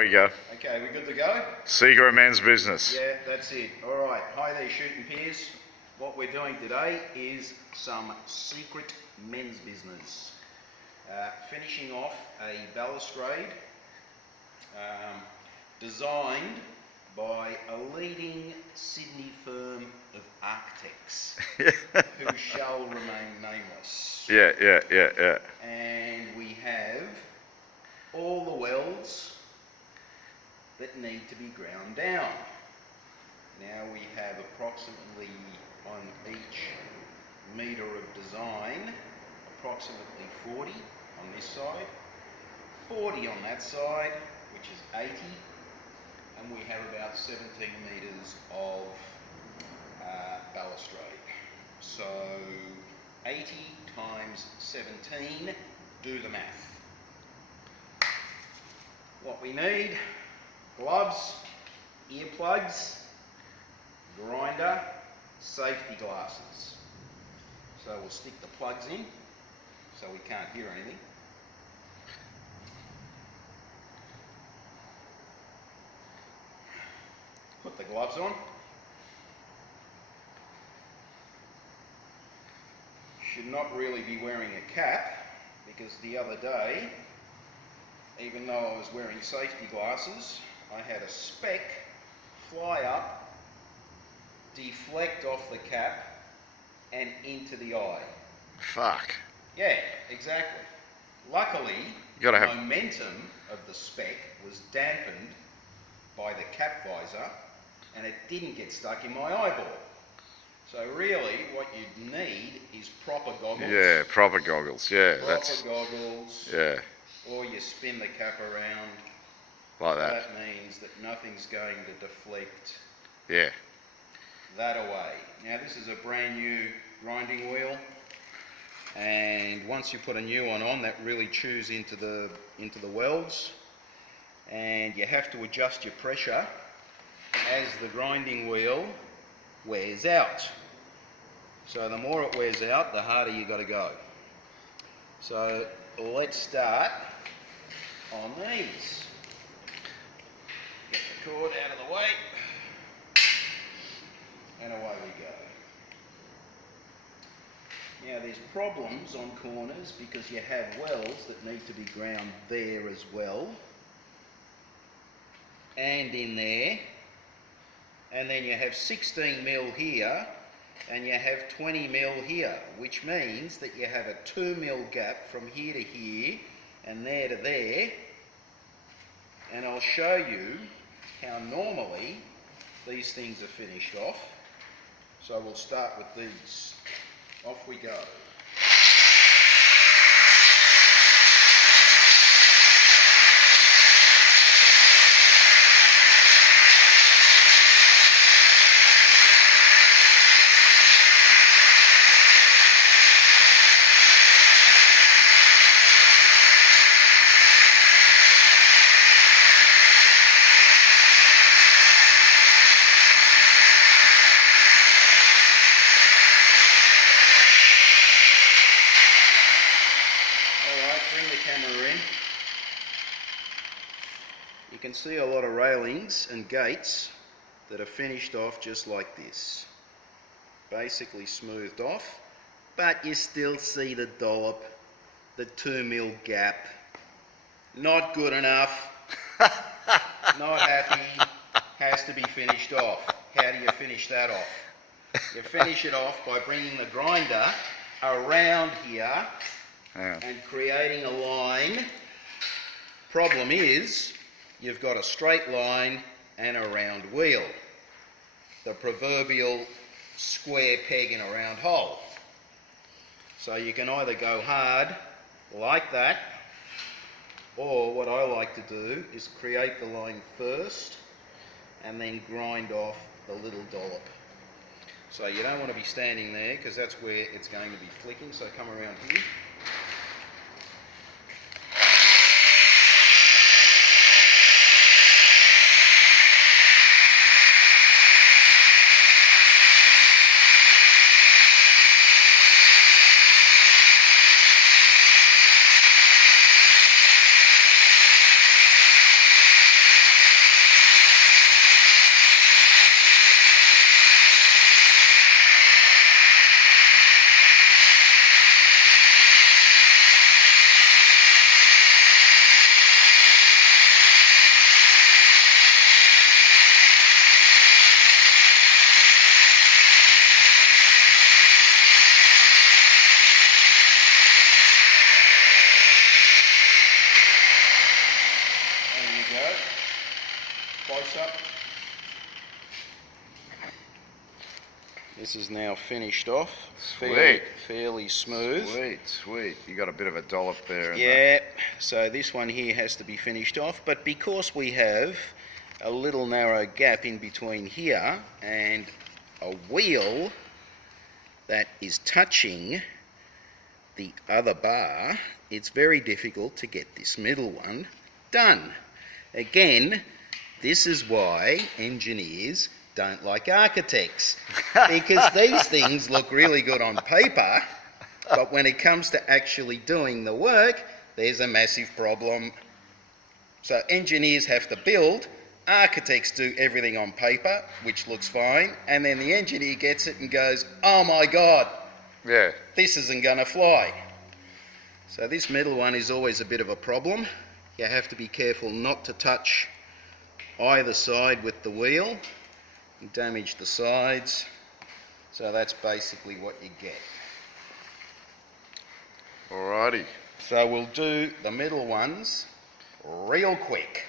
we go. Okay, we good to go? Secret men's business. Yeah, that's it. All right. Hi there, shooting peers. What we're doing today is some secret men's business. Finishing off a balustrade designed by a leading Sydney firm of architects who shall remain nameless. Yeah. And we have all the welds that need to be ground down. Now we have approximately on each metre of design, approximately 40 on this side, 40 on that side, which is 80, and we have about 17 metres of balustrade. So 80 times 17, do the math. What we need: gloves, earplugs, grinder, safety glasses. So we'll stick the plugs in so we can't hear anything. Put the gloves on. Should not really be wearing a cap, because the other day, even though I was wearing safety glasses, I had a speck fly up, deflect off the cap and into the eye. Fuck. Yeah, exactly. Luckily, the momentum of the speck was dampened by the cap visor and it didn't get stuck in my eyeball. So really what you need is proper goggles. Yeah, proper goggles. Yeah, proper goggles. Yeah. Or you spin the cap around. Like that. That means that nothing's going to deflect that away. Now this is a brand new grinding wheel, and once you put a new one on, that really chews into the welds, and you have to adjust your pressure as the grinding wheel wears out. So the more it wears out, the harder you got to go. So let's start on these. Get the cord out of the way, and away we go. Now there's problems on corners because you have welds that need to be ground there as well, and in there, and then you have 16 mil here and you have 20 mil here, which means that you have a 2 mil gap from here to here and there to there. And I'll show you how normally these things are finished off. So we'll start with these. Off we go. You can see a lot of railings and gates that are finished off just like this. Basically smoothed off, but you still see the dollop, the 2 mil gap. Not good enough. Not happy. Has to be finished off. How do you finish that off? You finish it off by bringing the grinder around here and creating a line. Problem is, you've got a straight line and a round wheel. The proverbial square peg in a round hole. So you can either go hard like that, or what I like to do is create the line first and then grind off the little dollop. So you don't want to be standing there because that's where it's going to be flicking, so come around here. go. Close up. This is now finished off. Sweet. Fairly smooth. Sweet, sweet. You got a bit of a dollop there. Yeah, so this one here has to be finished off, but because we have a little narrow gap in between here and a wheel that is touching the other bar, it's very difficult to get this middle one done. Again, this is why engineers don't like architects, because these things look really good on paper, but when it comes to actually doing the work, there's a massive problem. So engineers have to build, architects do everything on paper, which looks fine, and then the engineer gets it and goes, oh my God, Yeah. this isn't gonna fly. So this middle one is always a bit of a problem. You have to be careful not to touch either side with the wheel and damage the sides. So that's basically what you get. Alrighty. So we'll do the middle ones real quick.